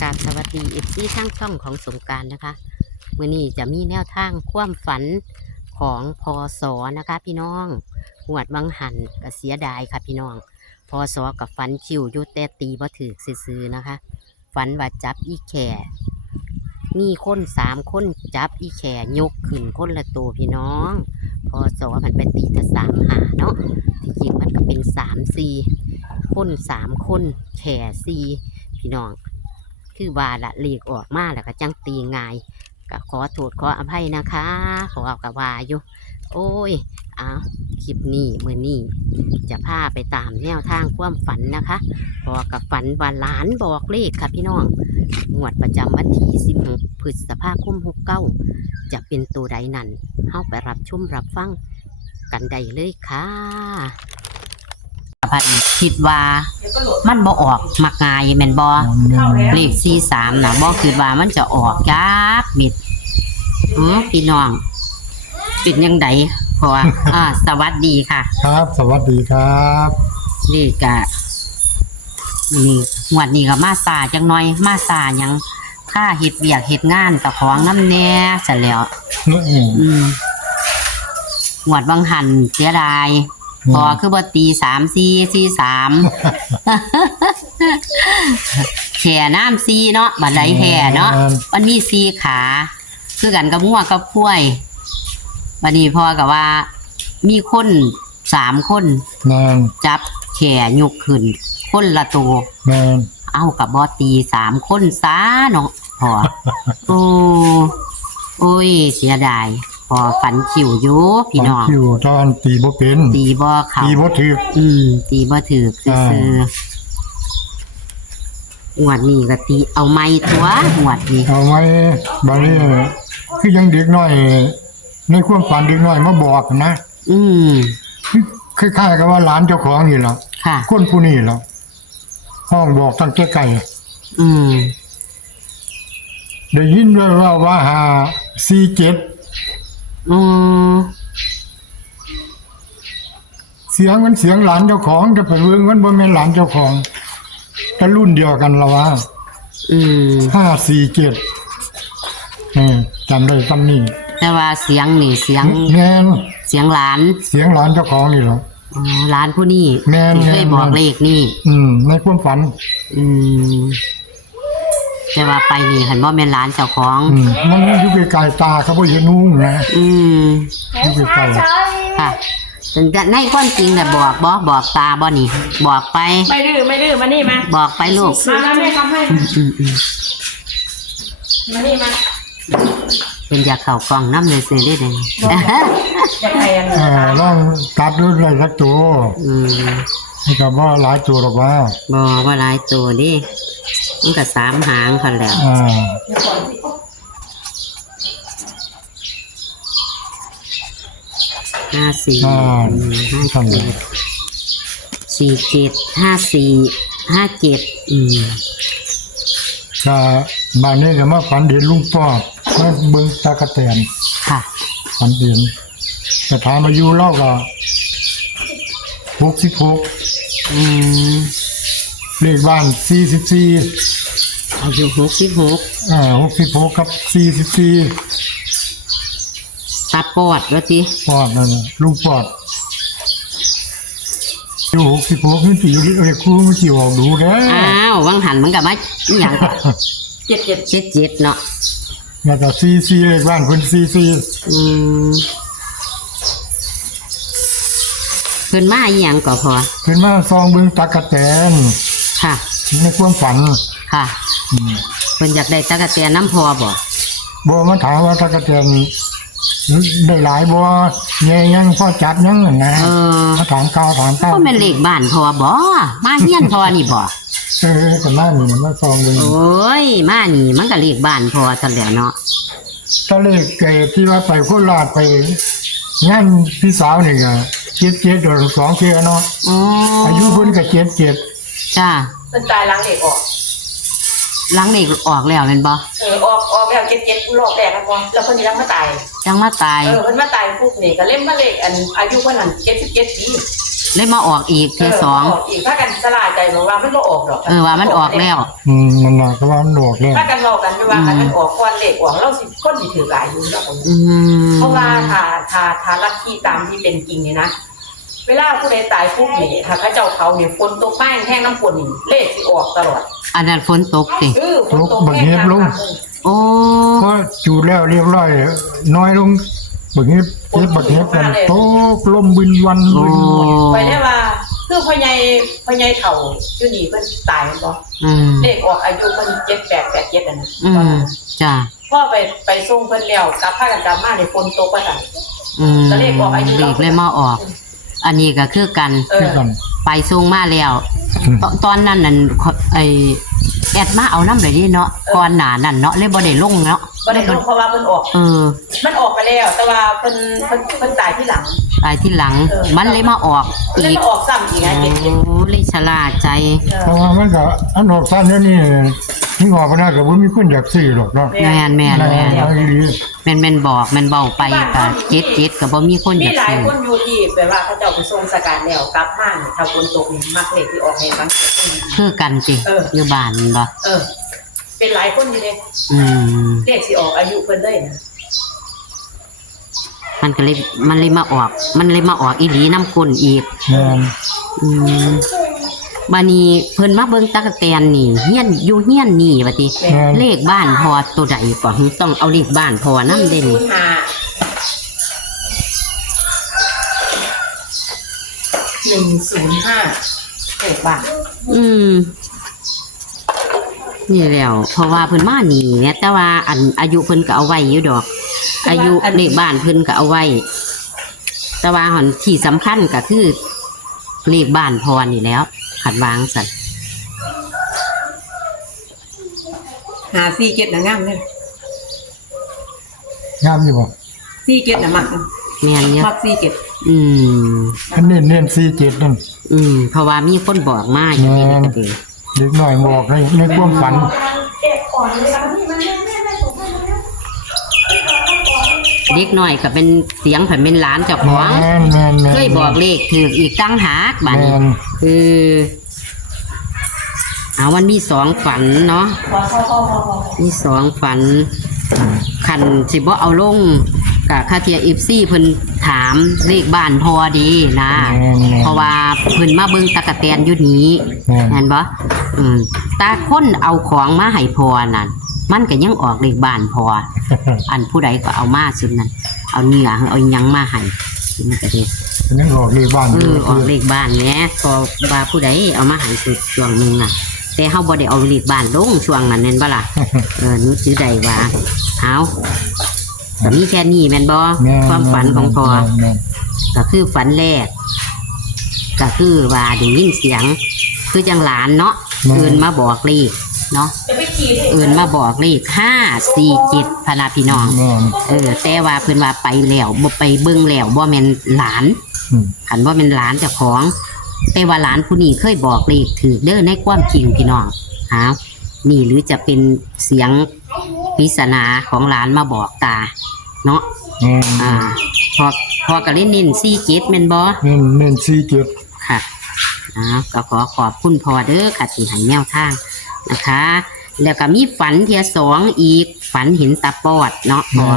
กราบสวัสดีFCทั้งช่องของสงกรานต์นะคะมื้อนี้จะมีแนวทางความฝันของพศนะคะพี่น้องหวดวังหันก็เสียดายค่ะพี่น้องพศกับฝันคิวอยู่แต่ตีบ่ถือซื่อๆนะคะฝันว่าจับอีแข่มีคน3 คนจับอีแข่ยกขึ้นคนละตัวพี่น้องพศมันเป็นตีแต่3 หาเนาะที่จริงมันก็เป็น3 4คน3 คนแข่4พี่น้องคือว่าละเลขออกมาแล้วก็จังตีง่ายก็ขอโทษขออภัยนะคะขอเอากะว่าอยู่โอ้ยเอาคลิปนี้มื้อนี้จะพาไปตามแนวทางความฝันนะคะพอกับฝันว่าหลานบอกเลขค่ะพี่น้องงวดประจำวันที่16 พฤษภาคม 69จะเป็นตัวใดนั้นเฮาไปรับชมรับฟังกันได้เลยค่ะพันคิดว่ามันบ่ออกมักง่ายแม่นบ่เลข43น่ะบ่คิดว่ามันจะออกจักเม็ดพี่น้องเป็นจังไดเพราะว่าสวัสดีค่ะครับสวัสดีครับเลขก็นี่งวดนี้ก็มาซาจังหน่อยมาซาหยังค่าเฮ็ดเวียกเฮ็ดงานตะของน้ำแน่ซะแล้วงวดบางหันเสียดายพอคือบ่ตี3-4-4-3แข่น้ำ4เนาะบัดไหลแห่เนาะมันมี4ขาคือกันกับงัวกับควายบัดนี้พอกับว่ามีคน3 คนจับแข่ยกขึ้นคนละตัวเอากับบ่ตี3 คนซะเนาะพอโอ้ยเสียดายพอฝันคิวอยู่พี่น้องคิวตอนตีบ่เป็นตีบ่เข้าตีบ่ถูกตีบ่ถูกซื่อหวดนี้ก็ตีเอาไม้ตัวหวดนี้เอาไม้บัดนี้คือยังเด็กน้อยในความฝันเด็กน้อยมาบอกนะคล้ายๆกับว่าหลานเจ้าของนี่ล่ะคนผู้นี้ล่ะห้องบอกตั้งแต่ไกลได้ยินว่า547เสียงมันเสียงหลานเจ้าของแต่ไปเบิ่งมันบ่แม่นหลานเจ้าของแต่รุ่นเดียวกันละว่า547จำได้คำนี้แต่ว่าเสียงนี่เสียงแม่นเสียงหลานเจ้าของนี่เหรอหลานผู้นี้แม่นเคยบอกเลขนี่ในความฝันแต่ว่าไปนี่หันบ่แม่นหลานเจ้าของมันอยู่ไกลๆตาเขาบ่เห็นนุ่งนะอยู่ไกลๆค่ะถึงจะในความจริงน่ะบอกตาบ่นี่บอกไปไม่ดื้อมานี่มาบอกไปลูกมาแม่ทำให้มานี่มาเป็นอยากเข้ากล่องน้ำเลยซื้อได้เลยอยากให้ลองตัดดูเลยสักตัวนี่ก็บ่หลายตัวหรอกว่าบ่หลายตัวดิมันก็3 หางคนแล้ว54 47 54 57ก็บ้านนี้ก็มาฝันเห็นลุงป้อมาเบิ่งตากระแตนค่ะฝันเห็นแต่ถามอายุเล่าก็66เลขบ้าน44อายุ66กับ44ตาปอดว่าติปอดนั่นลุงปอดอยู่66นี่สิอยู่ครูมันสิออกดูแท้วังหันมันก็มาอีหยัง77เนาะแล้วก็44เลขบ้านเพิ่น44เพิ่นมาอีหยังก็พอเพิ่นมาซองเบิ่งตากระแตนค่ะในความฝันค่ะเพิ่นอยากได้ตากระแตนน้ำพอบ่มาถามว่าตากระแตนได้หลายบ่แย่ยังพอจัดยังนะมาถามข่าวก็แม่นเลขบ้านพอบ่มาเฮียนพอนี่บ่ก็มานี่มาซองเบิ่งโอ้ยมานี่มันก็เลขบ้านพอซั่นแหละเนาะถ้าเลขที่ว่าไปโคราชไปงานพี่สาวนี่ก็77โดน2เทื่อเนาะอายุเพิ่นก็77จ้าเพิ่นตายหลังเด็กออกแล้วแม่นบ่ออกแล้ว77รอบแรกแล้วบ่แล้วเพิ่นยังมาตายเพิ่นมาตายปุ๊บนี่ก็เล่มมาเลขอายุเพิ่นนั่น77ปี เลยมาออกอีกเทื่อสอง ออกอีกถ้ากันสลายใจบอกว่ามันก็ออกหรอก ว่ามันออกแล้ว มันน่ะก็ว่ามันออกแล้ว ถ้ากันบอกกันว่ากันมันออกก่อนเลขออกเราสิคนสิถือหลายอยู่แล้ว เพราะว่าถ้าลัทธิตามที่เป็นจริงเนี่ยนะเวลาผู้ใดตายปุ๊บนี่ถ้าเขาเจ้าเขาเนี่ยฝนตกแป้งแห้งน้ำฝนนี่เลขสิออกตลอด อันนั้นฝนตกสิ ฝนตกแห้ง โอ้ พอจูดแล้วเรียบร้อยน้อยลงบักเฮ็ดกันตกลมวินวัน โอ้ ไปได้ว่าคือพ่อใหญ่เฒ่าอยู่นี่เพิ่นตายบ่ เลขออกอายุเพิ่น7887นะ จ้า พ่อไปส่งเพิ่นแล้วกลับพากันกลับมาในฝนตกว่าซั่น ก็เลขออกอายุ เลขเลยมาออก อันนี้ก็คือกัน คือกัน ไปส่งมาแล้วตอนนั้นนั่นไอแอดมาเอาน้ำเลยดิเนาะก่อนหน้านั่นเนาะเลยบ่ได้ลงเนาะ บ่ได้รู้เพราะว่าเพิ่นออก มันออกไปแล้ว แต่ว่าเพิ่นตายที่หลัง ตายที่หลังมันเลยมาออก เลย อีก มาออกซ้ำอีกนะ โอ้เลยชะล่าใจ เพราะว่ามันก็อันออกสั้นแล้วนี่นี่ออกไปได้ก็บ่มีคนอยากซื้อหรอกเนาะ แม่น แม่น บอกแม่นเบาไปก็เจ็ดก็บ่มีคนอ มี ยาก หลาย ซื้อ คนอยู่ที่แบบว่าเขาเจ้าไปส่งสกัดแล้วกลับมาเนี่ยถ้าฝนตกนี่มักเลขที่ออกให้บางเกิดขึ้น คือกันสิอยู่บ้านบ่ เป็นหลายคนอยู่เด้ เลขสิออกอายุเพิ่นเลยนะ มันเลยมาออก อีหลีน้ำก้นอีก แม่น บานี้เพิ่นมาเบิ่งตั๊กแตนนี่เฮียนอยู่เฮียนนี่บัดนี้ แม่น เลขบ้านพอตัวใดก่อนต้องเอาเลขบ้านพอนำเด่น 105เลขบ้าน นี่แล้วเพราะว่าเพิ่นมานี่เนี่ยแต่ว่าอันอายุเพิ่นก็เอาไว้อยู่ดอก อายุเลขบ้านเพิ่นก็เอาไว้ แต่ว่าหอนที่สำคัญก็คือเลขบ้านพอนี่แล้วขัดวางสั่น 547น่ะงามเด้ งามอยู่บ่ 47น่ะมัก แม่นเนี่ย มัก47 อันเน้น47นั่น เพราะว่ามีคนบอกมาอยู่นี่ก็ดี เด็กน้อยบอกในความฝัน เด็กน้อยก็เป็นเสียงผันเป็นหลานเจ้าของ แม่น เคยบอกเลขถืออีกตั้งหากบัดนี้ แม่น คือมันมีสองฝันเนาะมีสองฝันคันสิบ่เอาลงกับคาเทียอีฟซี่เพิ่นถามเลขบ้านพอดีนะ เพราะว่าเพิ่นมาเบิ่งตะกะแตนอยู่นี้เห็นบ่ตาคนเอาของมาให้พอนั่นมันก็ยังออกเลขบ้านพอ อันผู้ใดก็เอามาสุดนั้นเอาเนื้อเอาหยังมาให้มันก็ดี ยังออกเลขบ้าน ออกเลขบ้านแหน่ก็ว่าผู้ใดเอามาให้สุดช่วงหนึงน่ะ แต่เฮาบ่ได้เอาเลขบ้านลงช่วงนั้นแม่นบ่ล่ะนึกสิได้ว่าเอาก็มีแค่นี้แม่นบ่ความฝันของพ่อก็คือฝันแรกก็คือว่าได้ยินเสียงคือจังหลานเนาะเอิ้นมาบอกเลขเนาะเอิ้นมาบอกเลข547พะนาพี่น้องแต่ว่าเพิ่นว่าไปแล้วบ่ไปเบิ่งแล้วบ่แม่นหลานคันบ่แม่นหลานเจ้าของแต่ว่าหลานผู้นี้เคยบอกเลขถือเด้อในความจริงพี่น้องนี่หรือจะเป็นเสียงปริศนาของหลานมาบอกตาเนาะพอก็เล่นเน้น47แม่นบ่เน้น47ค่ะก็ขอขอบคุณพ่อเด้อค่ะที่ให้แนวทางนะคะ แล้วก็มีฝันเทียสองอีกฝันเห็นตาปอดเนาะพอ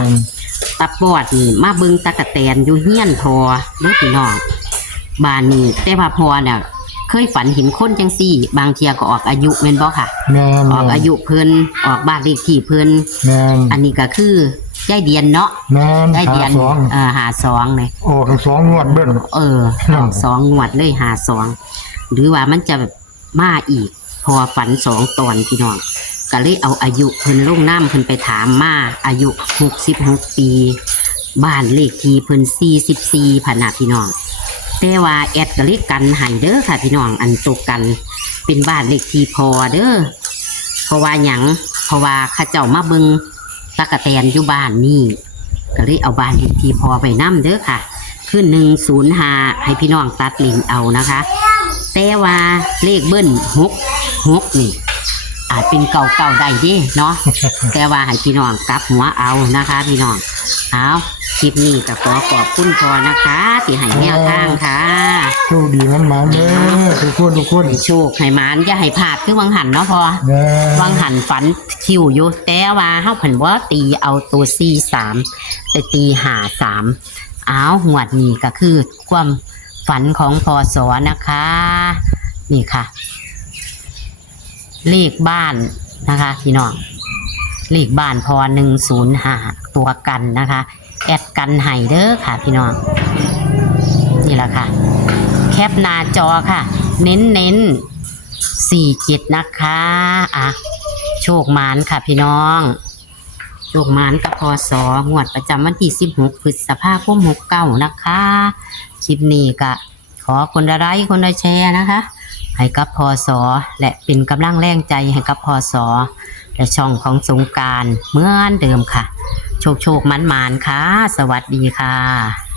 ตาปอดนี่มาเบิ่งตะกะแตนอยู่เฮียนพอเด้อพี่น้องบ้านนี้แต่ว่าพอเนี่ยเคยฝันเห็นคนจังซี่ บางเทียก็ออกอายุแม่นบ่ค่ะออกอายุเพิ่นออกบ้านเลขที่เพิ่นอันนี้ก็คือยายเดียนเนาะยายเดียน52เนี่ยออก2งวดเบิ้ล2งวดเลย52หรือว่ามันจะมาอีกพอฝัน2ตอนพี่น้องก็เลยเอาอายุเพิ่นลงน้ำเพิ่นไปถามมาอายุ66ปีบ้านเลขที่เพิ่น44พะนะพี่น้องแต่ว่าแอดก็เลขกันให้เด้อค่ะพี่น้องอันตกกันเป็นบ้านเลขที่พอเด้อเพราะว่าหยังเพราะว่าเขาเจ้ามาเบิ่งตะกะแตนอยู่บ้านนี่ก็เลยเอาบ้านเลขที่พอไปนำเด้อค่ะคือ105ให้พี่น้องตัดลิงเอานะคะแต่ว่าเลขเบิ้ล6นี่ อาจเป็นเก่าได้เด้เนาะ แต่ว่าให้พี่น้องกลับหัวเอานะคะ พี่น้องเอาคลิปนี้ก็ขอบคุณพอนะคะที่ให้แนวทางค่ะ โชคดีมันมาเด้อทุกคน ให้โชคให้หมานอย่าให้พลาดคือวังหันเนาะพอ นะ วังหันฝันคิวอยู่แต่ว่าเฮาเพิ่นบ่ตีเอาตัว43แต่ตี53อ้าวหวดนี้ก็คือความฝันของพศนะคะ นี่ค่ะ เลขบ้านนะคะพี่น้องเลขบ้านพอ105ตัวกันนะคะแอดกันไห้เด้อค่ะพี่น้องนี่แหละค่ะแคปหน้าจอค่ะเน้น47นะคะอ่ะโชคหมานค่ะพี่น้องโชคหมานกับพศงวดประจำวันที่16พฤษภาคม69นะคะคลิปนี้ก็ขอคนละไลค์คนละแชร์นะคะให้กับพศและเป็นกำลังแรงใจให้กับพศและช่องของสงกรานต์เหมือนเดิมค่ะโชคมันค่ะสวัสดีค่ะ